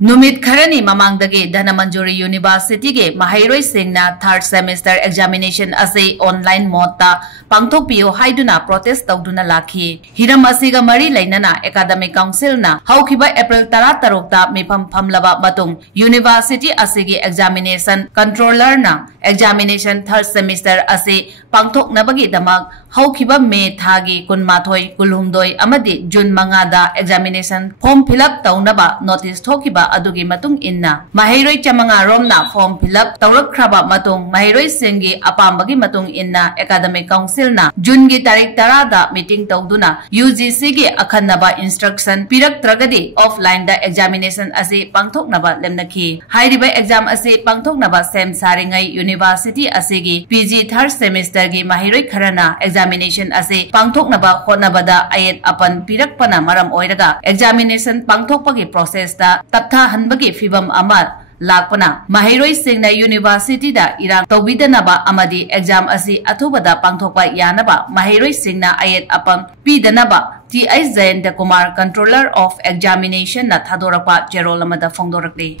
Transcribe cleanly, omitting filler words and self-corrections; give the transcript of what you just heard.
Numit kharani mamangdagi Dhanamanjuri University ge Maheiroi Singna third semester examination ase online mode ta Pangthokpiyu Haiduna protest tawduna lakhi. Hiram asiga mari lainana academic council na haukiba April 13 ta mifam phamlaba matung university asigi examination controller na examination third semester ase pangthoknabagi damak haukiba May thagi kunmathoi kulhumdoi amadi June mangada examination form fill up tawnaba notice thokiba adugi matung inna Maheiroi chamanga romna form fill up tawrakraba matung Maheiroi Singgi apambagi matung inna academic council na June gi tarik 10 da meeting tawduna UGC gi akhanaba instruction pirak tragadi offline da examination ase pangthoknaba lemnaki hairiba exam ase pangthoknaba sem saringai university asegi PG third semester gi Maheiroi kharana examination ase pangthoknaba khonabada ayet apan pirakpana maram oiraga examination pangthokpagi process da taptha hanbagi fibam ama lakpana Maheiroi Singna University da irang tawbidanaba amadi exam asi athubada pangthokpa yanaba Maheiroi Singna ayet apam pidanaba TI Jayanta Kumar controller of examination na thadorakpa jerolamada phongdorakle